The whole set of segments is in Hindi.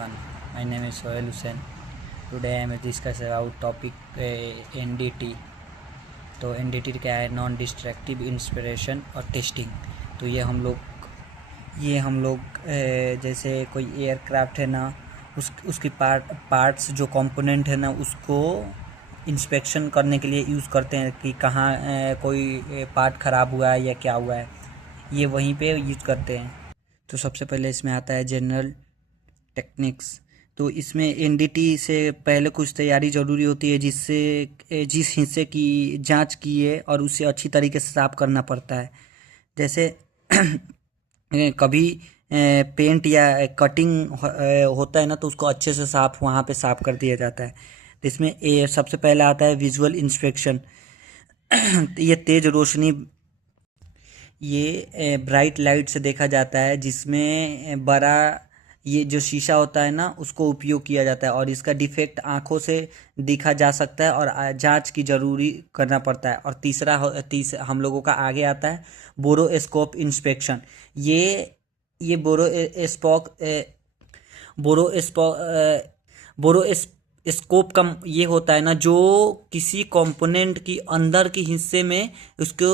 everyone. My name is Sohail Hussain. Today I am discuss about topic NDT. तो NDT क्या है? नॉन डिस्ट्रक्टिव इंस्पिरेशन और टेस्टिंग. तो ये हम लोग जैसे कोई एयरक्राफ्ट है ना, उसकी पार्ट्स जो कंपोनेंट है ना, उसको इंस्पेक्शन करने के लिए यूज़ करते हैं कि कहाँ कोई पार्ट ख़राब हुआ है या क्या हुआ है. ये वहीं पे यूज़ करते हैं. तो सबसे पहले इसमें आता है जनरल टेक्निक्स. तो इसमें एनडीटी से पहले कुछ तैयारी ज़रूरी होती है, जिस हिस्से की जांच की है और उसे अच्छी तरीके से साफ़ करना पड़ता है. जैसे कभी पेंट या कटिंग होता है ना, तो उसको अच्छे से वहाँ पे साफ़ कर दिया जाता है. तो इसमें सबसे पहला आता है विजुअल इंस्पेक्शन. ये तेज़ रोशनी, ये ब्राइट लाइट से देखा जाता है, जिसमें बड़ा ये जो शीशा होता है ना, उसको उपयोग किया जाता है और इसका डिफेक्ट आंखों से दिखा जा सकता है और जांच की जरूरी करना पड़ता है. और तीसरा हम लोगों का आगे आता है बोरोस्कोप इंस्पेक्शन. ये बोरोस्कोप का ये होता है ना, जो किसी कंपोनेंट की अंदर के हिस्से में उसको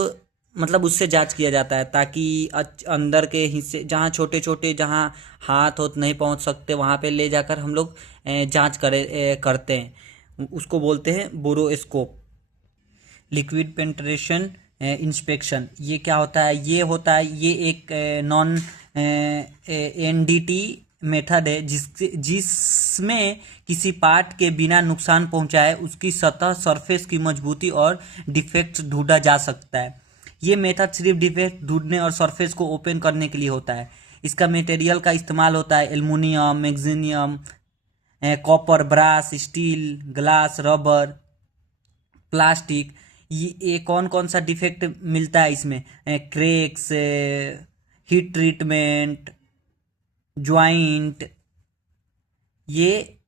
मतलब उससे जांच किया जाता है, ताकि अंदर के हिस्से जहाँ छोटे छोटे, जहाँ हाथ होत नहीं पहुँच सकते, वहाँ पे ले जाकर हम लोग जांच करते हैं. उसको बोलते हैं बोरोस्कोप. Liquid penetration inspection. ये क्या होता है? ये एक नॉन एनडीटी मेथड है जिसमें किसी पार्ट के बिना नुकसान पहुंचाए उसकी सतह सरफेस की मजबूती और डिफेक्ट्स ढूंढा जा सकता है. ये मेथड सिर्फ डिफेक्ट ढूंढने और सरफेस को ओपन करने के लिए होता है. इसका मटेरियल का इस्तेमाल होता है aluminium, magnesium, copper, brass, steel, glass, rubber, plastic. ये कौन कौन सा डिफेक्ट मिलता है इसमें? क्रैक्स, हीट ट्रीटमेंट, ज्वाइंट, ये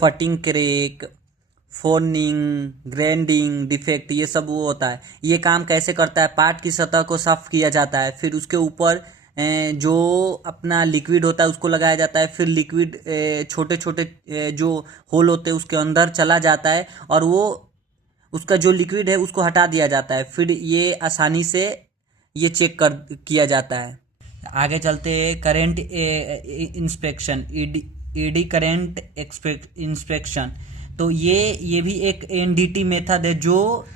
फटिंग क्रैक, फोर्निंग, ग्राइंडिंग डिफेक्ट, ये सब वो होता है. ये काम कैसे करता है? पार्ट की सतह को साफ किया जाता है, फिर उसके ऊपर जो अपना लिक्विड होता है उसको लगाया जाता है, फिर लिक्विड छोटे छोटे जो होल होते हैं उसके अंदर चला जाता है और वो उसका जो लिक्विड है उसको हटा दिया जाता है. फिर ये आसानी से ये चेक किया जाता है. आगे चलते हैं current inspection, ED current inspection. तो ये भी एक एनडीटी मेथड है जो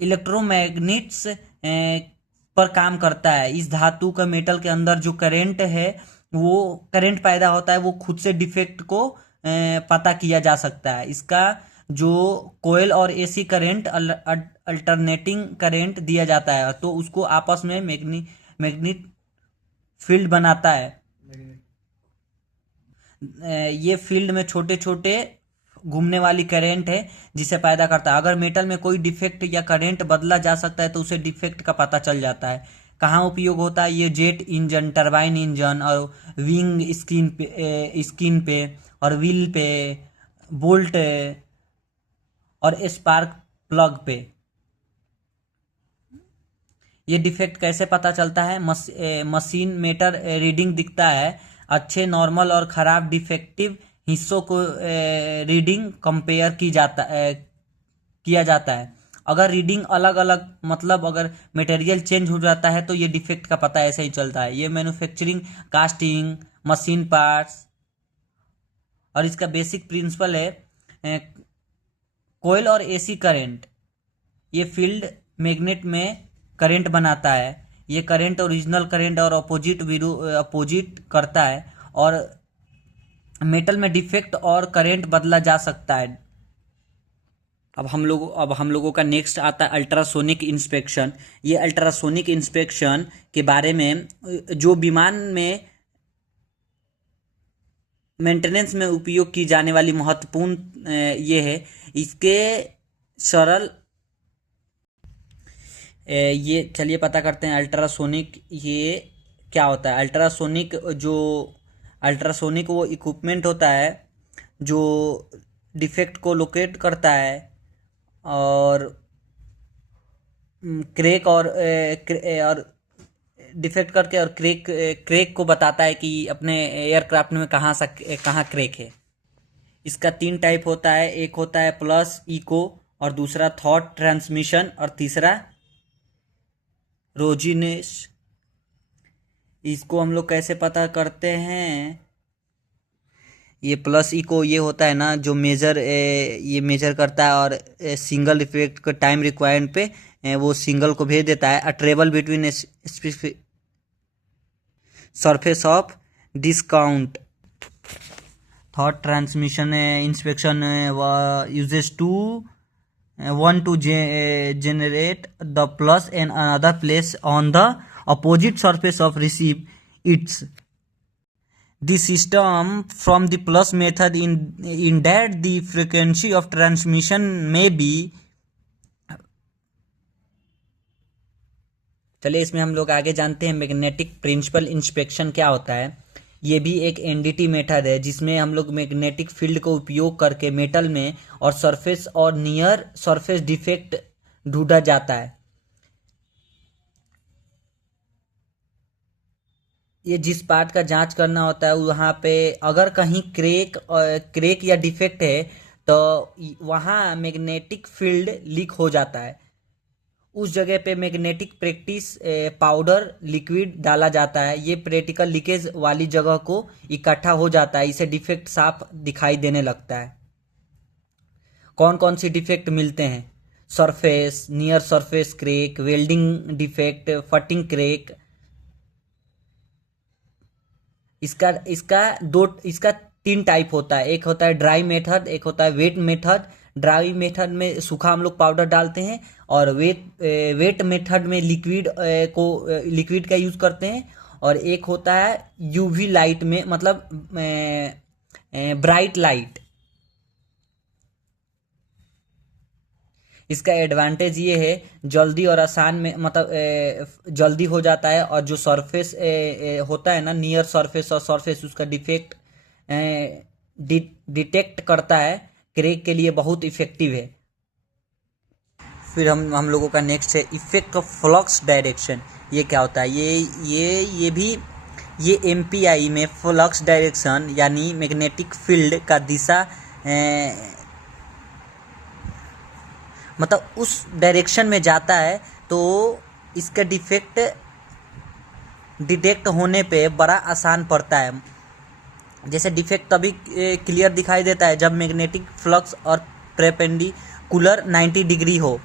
इलेक्ट्रोमैग्नेट्स पर काम करता है. इस धातु का मेटल के अंदर जो करंट है, वो करंट पैदा होता है, वो खुद से डिफेक्ट को पता किया जा सकता है. इसका जो कोयल और एसी करंट अल्टरनेटिंग करंट दिया जाता है, तो उसको आपस में मैग्नेटिक फील्ड बनाता है. ये फील्ड में छोटे छोटे घूमने वाली करंट है जिसे पैदा करता है. अगर मेटल में कोई डिफेक्ट या करंट बदला जा सकता है तो उसे डिफेक्ट का पता चल जाता है. कहाँ उपयोग होता है? ये जेट इंजन, टरबाइन इंजन और विंग स्किन पे और व्हील पे, बोल्ट और स्पार्क प्लग पे. ये डिफेक्ट कैसे पता चलता है? मशीन मीटर रीडिंग दिखता है. अच्छे, नॉर्मल और ख़राब डिफेक्टिव हिस्सों को रीडिंग कंपेयर किया जाता है. अगर रीडिंग अलग अलग, मतलब अगर मटेरियल चेंज हो जाता है, तो ये डिफेक्ट का पता ऐसे ही चलता है. ये मैन्युफैक्चरिंग, कास्टिंग, मशीन पार्ट्स. और इसका बेसिक प्रिंसिपल है कोयल और एसी करंट. ये फील्ड मैग्नेट में करंट बनाता है. ये करंट ओरिजिनल करंट और अपोजिट करता है और मेटल में डिफेक्ट और करंट बदला जा सकता है. अब हम लोगों का नेक्स्ट आता है अल्ट्रासोनिक इंस्पेक्शन. ये अल्ट्रासोनिक इंस्पेक्शन के बारे में, जो विमान में मेंटेनेंस में उपयोग की जाने वाली महत्वपूर्ण ये है. इसके सरल ये चलिए पता करते हैं अल्ट्रासोनिक ये क्या होता है. अल्ट्रासोनिक वो इक्विपमेंट होता है जो डिफेक्ट को लोकेट करता है और क्रैक और डिफेक्ट करके और क्रेक को बताता है कि अपने एयरक्राफ्ट में कहाँ क्रेक है। इसका 3 टाइप होता है, एक होता है प्लस इको और दूसरा थॉट ट्रांसमिशन और तीसरा रोजीनेस। इसको हम लोग कैसे पता करते हैं? ये प्लस इको ये होता है ना जो ये मेजर करता है और सिंगल इफेक्ट का टाइम रिक्वायर्ड पे वो सिंगल को भेज देता है। Travel between surface of discount. Thought transmission inspection uses to one to generate the plus and another place on the opposite surface of receive its. The system from the plus method in that the frequency of transmission may be। चलिए इसमें हम लोग आगे जानते हैं मैग्नेटिक प्रिंसिपल इंस्पेक्शन क्या होता है। ये भी एक एनडीटी मेथड है जिसमें हम लोग मैग्नेटिक फील्ड को उपयोग करके मेटल में और सरफेस और नियर सरफेस डिफेक्ट ढूंढा जाता है। ये जिस पार्ट का जांच करना होता है वहाँ पे अगर कहीं क्रेक या डिफेक्ट है तो वहाँ मैग्नेटिक फील्ड लीक हो जाता है। उस जगह पे मैग्नेटिक प्रैक्टिस पाउडर लिक्विड डाला जाता है। ये प्रैक्टिकल लीकेज वाली जगह को इकट्ठा हो जाता है, इसे डिफेक्ट साफ दिखाई देने लगता है। कौन कौन सी डिफेक्ट मिलते हैं? Surface, near surface crack, welding defect, फटिंग क्रेक। इसका 3 टाइप होता है, एक होता है ड्राई मेथड, एक होता है वेट मेथड। ड्राई मेथड में सूखा हम लोग पाउडर डालते हैं और वेट मेथड में लिक्विड का यूज करते हैं। और एक होता है यूवी लाइट में, मतलब ब्राइट लाइट। इसका एडवांटेज ये है जल्दी और आसान में, मतलब जल्दी हो जाता है। और जो सरफेस होता है ना, नियर सरफेस और सरफेस, उसका डिफेक्ट डिटेक्ट करता है, क्रेक के लिए बहुत इफेक्टिव है। फिर हम लोगों का नेक्स्ट है इफेक्ट ऑफ फ्लक्स डायरेक्शन। ये क्या होता है? ये एमपीआई में फ्लक्स डायरेक्शन यानी मैग्नेटिक फील्ड का दिशा मतलब उस डायरेक्शन में जाता है तो इसका डिफेक्ट डिटेक्ट होने पे बड़ा आसान पड़ता है। जैसे डिफेक्ट तभी क्लियर दिखाई देता है जब मैग्नेटिक फ्लक्स और परपेंडिकुलर 90 डिग्री हो।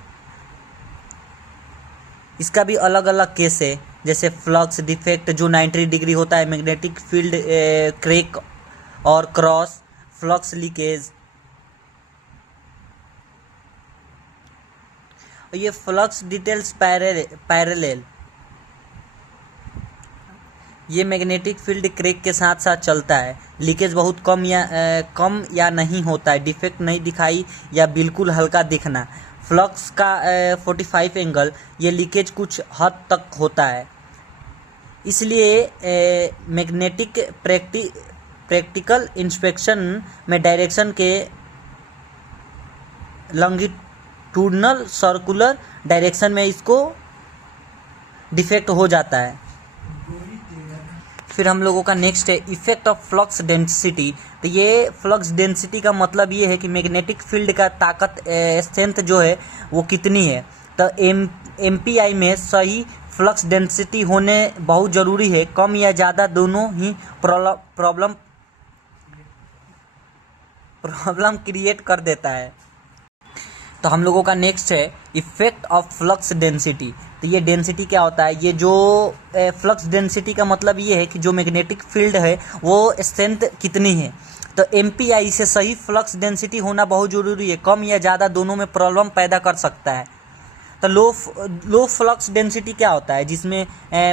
इसका भी अलग अलग केस है, जैसे फ्लक्स डिफेक्ट जो 90 डिग्री होता है, मैग्नेटिक फील्ड क्रेक और क्रॉस फ्लक्स लीकेज। ये फ्लक्स डिटेल्स पैरेलल, ये मैग्नेटिक फील्ड क्रेक के साथ साथ चलता है। लीकेज बहुत कम या नहीं होता है, डिफेक्ट नहीं दिखाई या बिल्कुल हल्का दिखना। फ्लक्स का 45 एंगल, ये लीकेज कुछ हद तक होता है। इसलिए मैग्नेटिक प्रैक्टिकल इंस्पेक्शन में डायरेक्शन के लॉन्गिट्यूडनल सर्कुलर डायरेक्शन में इसको डिफेक्ट हो जाता है। फिर हम लोगों का नेक्स्ट है इफेक्ट ऑफ फ्लक्स डेंसिटी। तो ये फ्लक्स डेंसिटी का मतलब ये है कि मैग्नेटिक फील्ड का ताकत स्ट्रेंथ जो है वो कितनी है। तो एमपीआई में सही फ्लक्स डेंसिटी होने बहुत ज़रूरी है। कम या ज़्यादा दोनों ही प्रॉब्लम क्रिएट कर देता है। तो हम लोगों का नेक्स्ट है इफेक्ट ऑफ फ्लक्स डेंसिटी। तो ये डेंसिटी क्या होता है? ये जो फ्लक्स डेंसिटी का मतलब ये है कि जो मैग्नेटिक फील्ड है वो स्ट्रेंथ कितनी है। तो एमपीआई से सही फ्लक्स डेंसिटी होना बहुत ज़रूरी है। कम या ज़्यादा दोनों में प्रॉब्लम पैदा कर सकता है। तो लो फ्लक्स डेंसिटी क्या होता है? जिसमें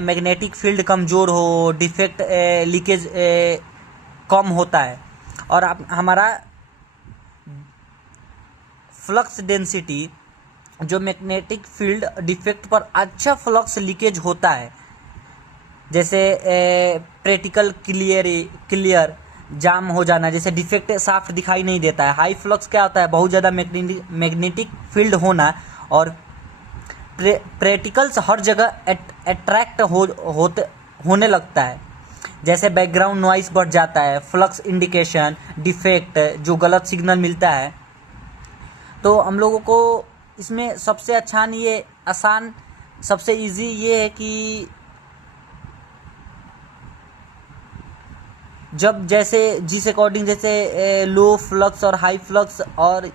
मैग्नेटिक फील्ड कमज़ोर हो, डिफेक्ट लीकेज कम होता है। और हमारा फ्लक्स डेंसिटी जो मैग्नेटिक फील्ड डिफेक्ट पर अच्छा फ्लक्स लीकेज होता है, जैसे प्रैक्टिकल क्लियर जाम हो जाना, जैसे डिफेक्ट साफ दिखाई नहीं देता है। हाई फ्लक्स क्या होता है? बहुत ज़्यादा मैग्नेटिक फील्ड होना। और प्रैक्टिकल्स हर जगह अट्रैक्ट होने लगता है। जैसे बैकग्राउंड नॉइस बढ़ जाता है, फ्लक्स इंडिकेशन डिफेक्ट जो गलत सिग्नल मिलता है। तो हम लोगों को इसमें सबसे आसान सबसे इजी ये है कि जब जैसे जिस अकॉर्डिंग जैसे लो फ्लक्स और हाई फ्लक्स। और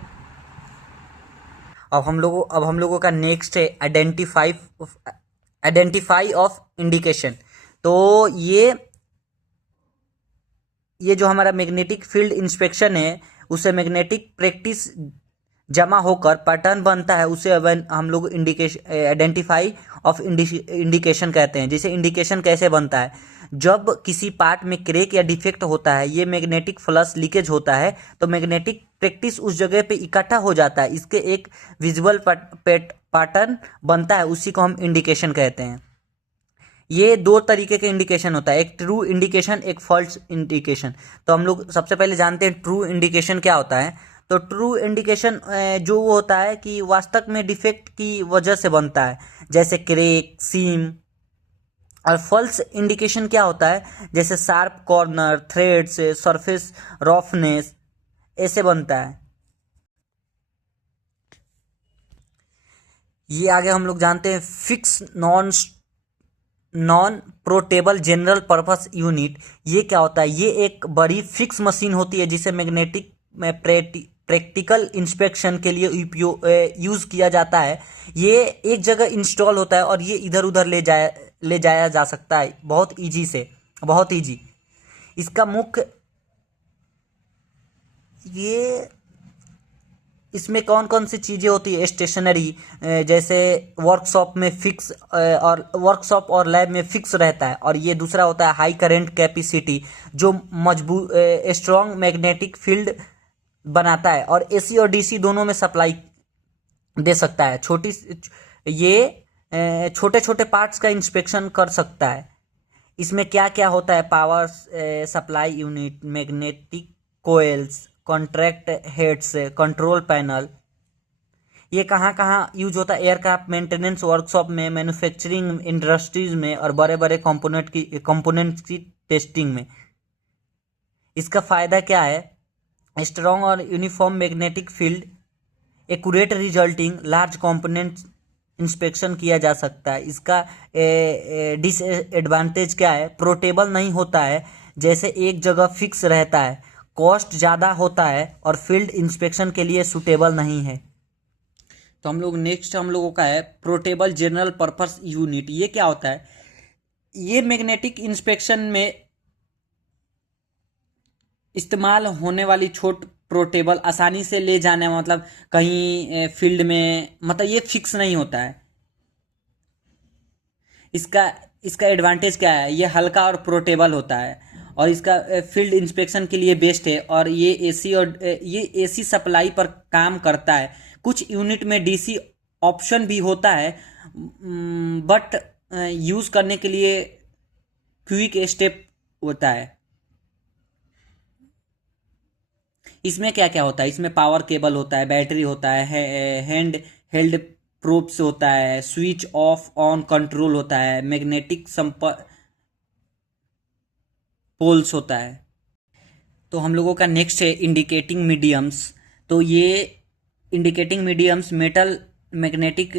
अब हम लोगों का नेक्स्ट है आइडेंटिफाई ऑफ इंडिकेशन। तो ये जो हमारा मैग्नेटिक फील्ड इंस्पेक्शन है, उससे मैग्नेटिक प्रैक्टिस जमा होकर पैटर्न बनता है, उसे हम लोग आइडेंटिफाई ऑफ इंडिकेशन कहते हैं। जैसे इंडिकेशन कैसे बनता है, जब किसी पार्ट में क्रैक या डिफेक्ट होता है, ये मैग्नेटिक फ्लक्स लीकेज होता है, तो मैग्नेटिक प्रैक्टिस उस जगह पे इकट्ठा हो जाता है, इसके एक विजुअल पैटर्न बनता है, उसी को हम इंडिकेशन कहते हैं। ये दो तरीके के इंडिकेशन होता है, एक ट्रू इंडिकेशन, एक फॉल्स इंडिकेशन। तो हम लोग सबसे पहले जानते हैं ट्रू इंडिकेशन क्या होता है। तो ट्रू इंडिकेशन जो वो होता है कि वास्तव में डिफेक्ट की वजह से बनता है, जैसे क्रैक, सीम। और फॉल्स इंडिकेशन क्या होता है, जैसे sharp corner, threads, surface roughness, ऐसे बनता है। ये आगे हम लोग जानते हैं fix non portable general purpose unit. ये क्या होता है, ये एक बड़ी फिक्स मशीन होती है जिसे मैग्नेटिक में प्रैक्टिकल इंस्पेक्शन के लिए यूज़ किया जाता है। ये एक जगह इंस्टॉल होता है और ये इधर उधर ले जाया जा सकता है बहुत ईजी। इसका मुख्य ये इसमें कौन कौन सी चीज़ें होती है, स्टेशनरी, जैसे वर्कशॉप और लैब में फिक्स रहता है। और ये दूसरा होता है हाई करंट कैपेसिटी, जो मजबूत स्ट्रॉन्ग मैग्नेटिक फील्ड बनाता है और एसी और डीसी दोनों में सप्लाई दे सकता है। छोटे छोटे पार्ट्स का इंस्पेक्शन कर सकता है। इसमें क्या क्या होता है, power supply unit, magnetic coils, contract heads, control panel. ये कहाँ कहाँ यूज होता है, एयरक्राफ्ट मेंटेनेंस वर्कशॉप में, मैन्युफैक्चरिंग इंडस्ट्रीज में और बड़े बड़े कंपोनेंट्स की टेस्टिंग में। इसका फ़ायदा क्या है, स्ट्रॉन्ग और uniform magnetic field, accurate resulting large component inspection किया जा सकता है। इसका डिसएडवांटेज क्या है, पोर्टेबल नहीं होता है, जैसे एक जगह फिक्स रहता है, कॉस्ट ज़्यादा होता है और फील्ड इंस्पेक्शन के लिए सूटेबल नहीं है। तो हम लोगों का है पोर्टेबल जनरल पर्पस यूनिट। ये क्या होता है, ये मैग्नेटिक इंस्पेक्शन में इस्तेमाल होने वाली पोर्टेबल, आसानी से ले जाने, मतलब कहीं फील्ड में, मतलब ये फिक्स नहीं होता है। इसका एडवांटेज क्या है, ये हल्का और पोर्टेबल होता है और इसका फील्ड इंस्पेक्शन के लिए बेस्ट है। और ये एसी सप्लाई पर काम करता है। कुछ यूनिट में डीसी ऑप्शन भी होता है, बट यूज़ करने के लिए क्विक स्टेप होता है। इसमें क्या क्या होता है, इसमें पावर केबल होता है, बैटरी होता है, हैंड हेल्ड प्रोब्स होता है, स्विच ऑफ ऑन कंट्रोल होता है, मैग्नेटिक संपर्क पोल्स होता है। तो हम लोगों का नेक्स्ट है इंडिकेटिंग मीडियम्स। तो ये indicating mediums metal magnetic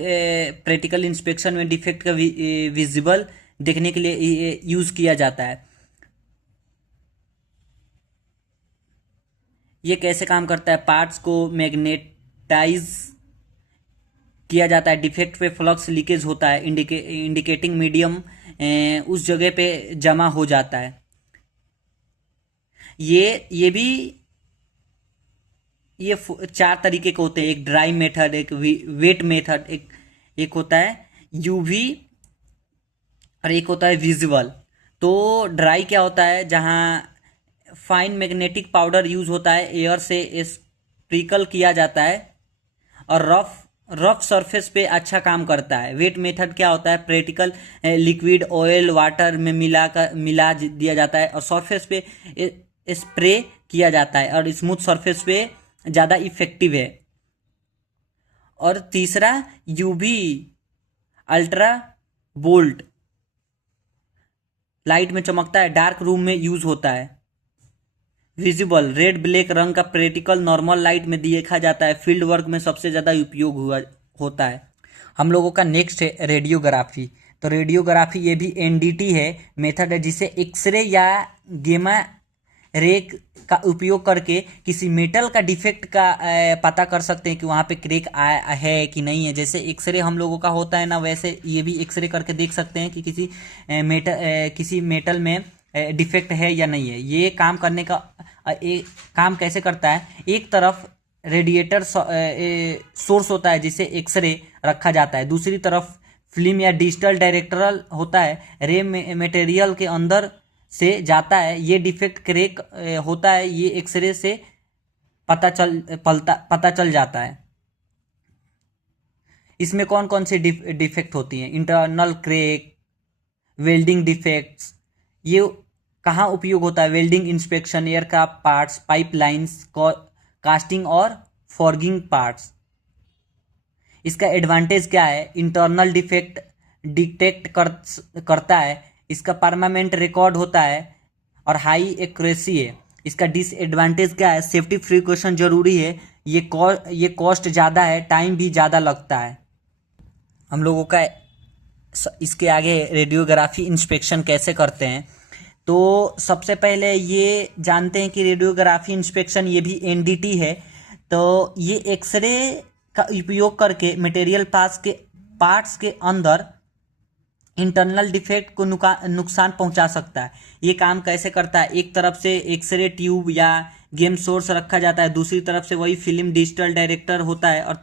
practical inspection में डिफेक्ट का विजिबल देखने के लिए यूज़ किया जाता है। ये कैसे काम करता है, पार्ट्स को मैग्नेटाइज किया जाता है, डिफेक्ट पे फ्लक्स लीकेज होता है, इंडिकेटिंग मीडियम उस जगह पे जमा हो जाता है। ये भी ये 4 तरीके के होते हैं, एक ड्राई मेथड, एक वेट मेथड, एक होता है यूवी और एक होता है विजुअल। तो ड्राई क्या होता है, जहाँ फाइन मैग्नेटिक पाउडर यूज होता है, एयर से स्प्रिंकल किया जाता है और रफ सरफेस पे अच्छा काम करता है। वेट मेथड क्या होता है, प्रैक्टिकल लिक्विड ऑयल वाटर में मिला दिया जाता है और सरफेस पे स्प्रे किया जाता है और स्मूथ सरफेस पे ज़्यादा इफेक्टिव है। और तीसरा यूवी अल्ट्रा बोल्ट लाइट में चमकता है, डार्क रूम में यूज होता है। विजिबल रेड ब्लैक रंग का प्रैक्टिकल नॉर्मल लाइट में देखा जाता है, फील्ड वर्क में सबसे ज़्यादा उपयोग हुआ होता है। हम लोगों का नेक्स्ट है रेडियोग्राफी। तो रेडियोग्राफी ये भी एनडीटी है मेथड है, जिसे एक्सरे या गेमा रे का उपयोग करके किसी मेटल का डिफेक्ट का पता कर सकते हैं कि वहाँ पे क्रैक आया है कि नहीं है। जैसे एक्सरे हम लोगों का होता है ना, वैसे ये भी एक्सरे करके देख सकते हैं कि किसी मेटल में डिफेक्ट है या नहीं है। ये काम करने का काम कैसे करता है, एक तरफ रेडिएटर सोर्स होता है जिसे एक्सरे रखा जाता है, दूसरी तरफ फिल्म या डिजिटल डायरेक्टरल होता है, रे मटेरियल के अंदर से जाता है। ये डिफेक्ट क्रैक होता है, ये एक्सरे से पता चल जाता है। इसमें कौन कौन सी डिफेक्ट होती हैं, इंटरनल क्रैक, वेल्डिंग डिफेक्ट्स। ये कहाँ उपयोग होता है, welding inspection, aircraft parts, pipelines, casting और फॉर्गिंग पार्ट्स। इसका एडवांटेज क्या है, इंटरनल डिफेक्ट डिटेक्ट करता है, इसका परमानेंट रिकॉर्ड होता है और हाई एक्यूरेसी है। इसका डिसएडवांटेज क्या है, सेफ्टी प्रिकॉशन जरूरी है, ये कॉस्ट ज़्यादा है, टाइम भी ज़्यादा लगता है। हम लोगों का इसके आगे रेडियोग्राफी इंस्पेक्शन कैसे करते हैं, तो सबसे पहले ये जानते हैं कि रेडियोग्राफी इंस्पेक्शन ये भी एनडीटी है। तो ये एक्सरे का उपयोग करके मटेरियल पार्ट्स के अंदर इंटरनल डिफेक्ट को नुकसान पहुंचा सकता है। ये काम कैसे करता है, एक तरफ से एक्सरे ट्यूब या गेम सोर्स रखा जाता है, दूसरी तरफ से वही फिल्म डिजिटल डायरेक्टर होता है और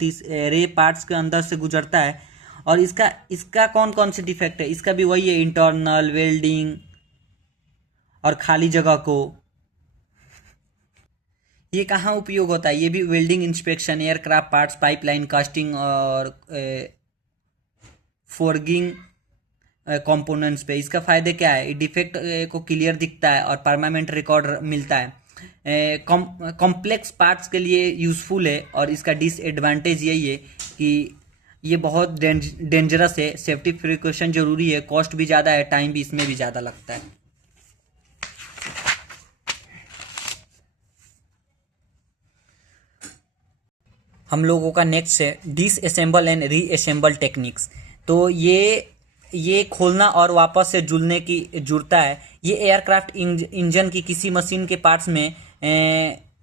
रे पार्ट्स के अंदर से गुजरता है। और इसका कौन कौन से डिफेक्ट है, इसका भी वही है, इंटरनल, वेल्डिंग और खाली जगह को। ये कहाँ उपयोग होता है, ये भी welding inspection, aircraft parts, pipeline, casting और फोर्गिंग कंपोनेंट्स पे। इसका फ़ायदे क्या है, डिफेक्ट को क्लियर दिखता है और परमानेंट रिकॉर्ड मिलता है। कॉम्प्लेक्स पार्ट्स के लिए यूज़फुल है। और इसका डिसएडवांटेज यही है कि ये बहुत डेंजरस है, सेफ्टी प्रिकॉशन जरूरी है, कॉस्ट भी ज़्यादा है, टाइम भी इसमें भी ज़्यादा लगता है। हम लोगों का नेक्स्ट है डिसअसेंबल एंड रीअसेंबल टेक्निक्स। तो ये खोलना और वापस से जुड़ने की जुड़ता है। ये एयरक्राफ्ट इंजन की किसी मशीन के पार्ट्स में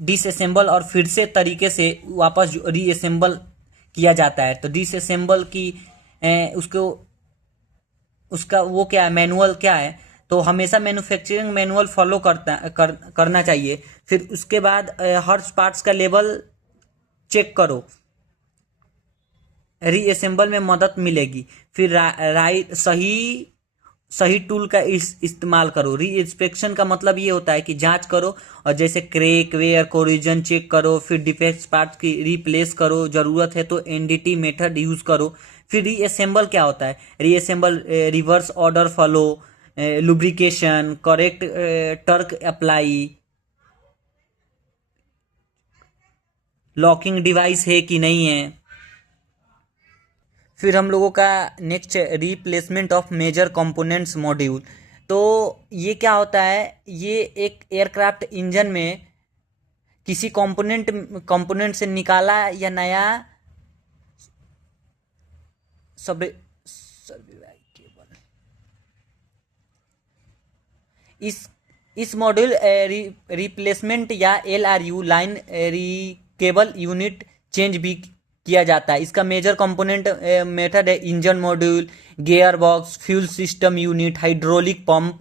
डिसअसेंबल और फिर से तरीके से वापस रीअसेंबल किया जाता है। तो डिसअसेंबल की उसका वो क्या है, मैनुअल क्या है, तो हमेशा मैन्युफैक्चरिंग मैनुअल फॉलो करना चाहिए। फिर उसके बाद हर पार्ट्स का लेवल चेक करो, रीअसेंबल में मदद मिलेगी। फिर सही टूल का इस्तेमाल करो। रीइंस्पेक्शन का मतलब ये होता है कि जांच करो, और जैसे क्रैक, वेयर, कोरिजन चेक करो, फिर डिफेक्ट पार्ट्स की रिप्लेस करो, जरूरत है तो एनडीटी मेथड यूज करो। फिर रीअसेंबल क्या होता है, reassemble reverse order follow, lubrication, correct torque apply, locking device है कि नहीं है। फिर हम लोगों का next replacement of major components module. तो ये क्या होता है, ये एक एयरक्राफ्ट इंजन में किसी कंपोनेंट से निकाला या नया इस मॉड्यूल रिप्लेसमेंट या LRU line cable unit change भी किया जाता है। इसका मेजर कंपोनेंट मेथड है engine module, gear box, fuel system unit, hydraulic pump,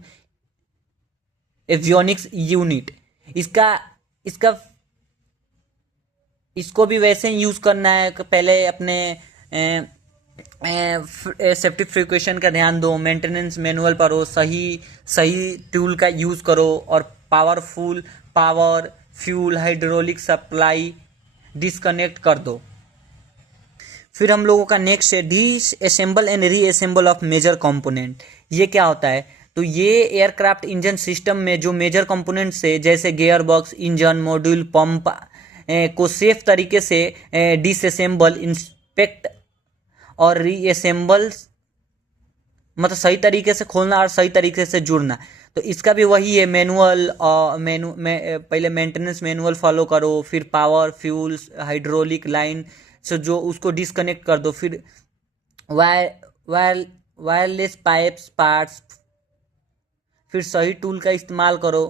avionics unit. इसको भी वैसे ही यूज करना है। पहले अपने सेफ्टी प्रिकॉशन का ध्यान दो, मेंटेनेंस मैनुअल पढ़ो, सही टूल का यूज करो, और power, fuel, hydraulic supply disconnect कर दो। फिर हम लोगों का नेक्स्ट है disassemble and reassemble of major component. ये क्या होता है, तो ये एयरक्राफ्ट इंजन सिस्टम में जो मेजर कंपोनेंट्स है, जैसे gear box, engine module, pump को सेफ तरीके से डिसअसेंबल, इंस्पेक्ट और रीअसेंबल, मतलब सही तरीके से खोलना और सही तरीके से जुड़ना। तो इसका भी वही है, मैनुअल पहले मेंटेनेंस मैनुअल फॉलो करो, फिर पावर फ्यूल हाइड्रोलिक लाइन से जो उसको डिस्कनेक्ट कर दो, फिर wire wire wireless pipes parts, फिर सही टूल का इस्तेमाल करो।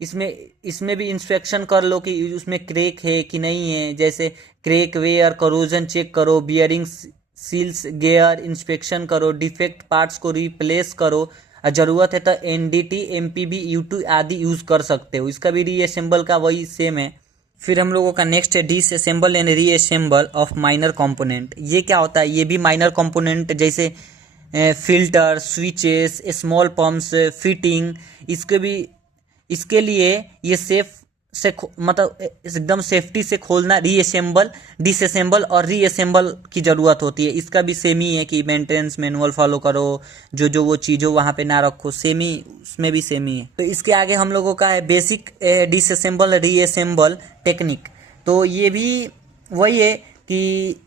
इसमें इसमें भी इंस्पेक्शन कर लो कि उसमें क्रैक है कि नहीं है, जैसे क्रैक वेयर करोजन चेक करो, बियरिंग सील्स गियर इंस्पेक्शन करो, डिफेक्ट पार्ट्स को रिप्लेस करो, और ज़रूरत है तो एनडीटी एमपीबी यूटी आदि यूज़ कर सकते हो। इसका भी रीअसेंबल का वही सेम है। फिर हम लोगों का नेक्स्ट है disassemble and reassemble of minor component. ये क्या होता है, ये भी माइनर कंपोनेंट जैसे filter switches small pumps fitting, इसके लिए ये सेफ से मतलब एकदम सेफ्टी से खोलना, रीअसेंबल डिसअसेंबल और रीअसेंबल की ज़रूरत होती है। इसका भी सेम ही है कि मेंटेनेंस मैनुअल फॉलो करो, जो वो चीज़ हो वहाँ पे ना रखो, सेम ही उसमें भी सेम ही है। तो इसके आगे हम लोगों का है बेसिक डिसअसेंबल रीअसेंबल टेक्निक। तो ये भी वही है कि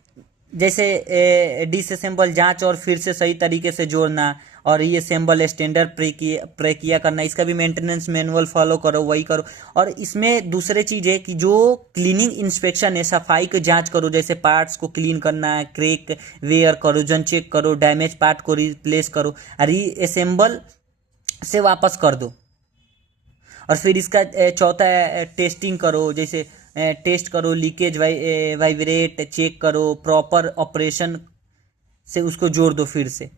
जैसे डिसअसेंबल जांच और फिर से सही तरीके से जोड़ना, और रीअसेंबल स्टैंडर्ड प्रक्रिया करना, इसका भी मेंटेनेंस मैनुअल फॉलो करो, वही करो। और इसमें दूसरे चीज़ है कि जो क्लीनिंग इंस्पेक्शन है, सफाई की जांच करो, जैसे पार्ट्स को क्लीन करना, क्रैक वेयर करोजन चेक करो, डैमेज पार्ट को रिप्लेस करो, रीअसेंबल से वापस कर दो। और फिर इसका चौथा टेस्टिंग करो, जैसे टेस्ट करो लीकेज वाइब्रेट चेक करो, प्रॉपर ऑपरेशन से उसको जोड़ दो फिर से।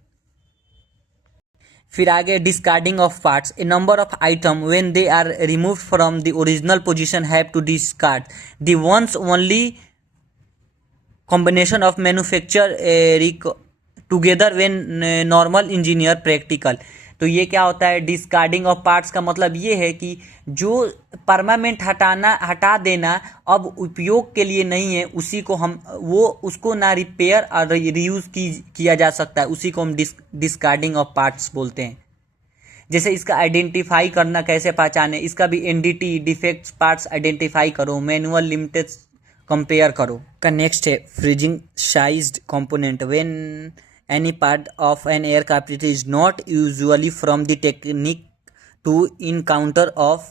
फिर आगे discarding of parts, a number of item when they are removed from the original position have to discard the ones only combination of manufacture together when normal engineer practical. तो ये क्या होता है, डिस्कार्डिंग ऑफ पार्ट्स का मतलब ये है कि जो परमानेंट हटा देना अब उपयोग के लिए नहीं है, उसी को हम उसको ना रिपेयर और रीयूज किया जा सकता है, उसी को हम डिस्कार्डिंग ऑफ पार्ट्स बोलते हैं। जैसे इसका आइडेंटिफाई करना, कैसे पहचाने, इसका भी एनडीटी डिफेक्ट्स पार्ट्स आइडेंटिफाई करो, मैनुअल लिमिटेड कंपेयर करो। का नेक्स्ट है freezing sized component, when any part of an aircraft is not usually from the technique to encounter of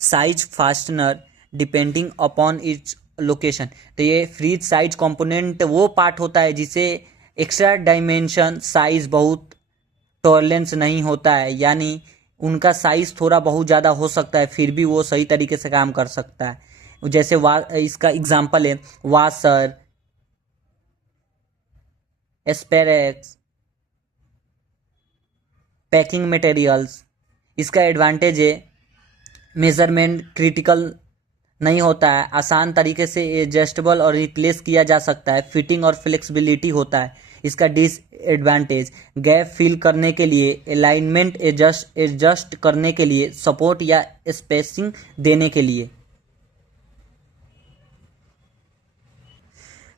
size fastener depending upon its location। तो ये फ्रीज साइज कंपोनेंट वो पार्ट होता है जिसे एक्स्ट्रा डायमेंशन साइज बहुत टॉलरेंस नहीं होता है, यानी उनका साइज थोड़ा बहुत ज़्यादा हो सकता है, फिर भी वो सही तरीके से काम कर सकता है। जैसे इसका एग्जांपल है वाशर, एस्पेरेक्स, पैकिंग मटेरियल्स। इसका एडवांटेज है मेजरमेंट क्रिटिकल नहीं होता है, आसान तरीके से एडजस्टेबल और रिप्लेस किया जा सकता है, फिटिंग और फ्लेक्सिबिलिटी होता है। इसका डिसएडवांटेज गैप फिल करने के लिए, अलाइनमेंट एडजस्ट करने के लिए, सपोर्ट या स्पेसिंग देने के लिए।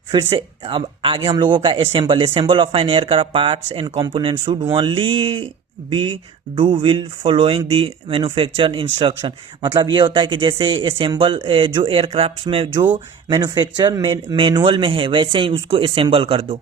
फिर से अब आगे हम लोगों का assemble of an aircraft parts and component should only be do will following the manufacture instruction. मतलब ये होता है कि जैसे असेंबल जो एयरक्राफ्ट्स में जो मैन्युफैक्चर मैनुअल में है वैसे ही उसको असेंबल कर दो।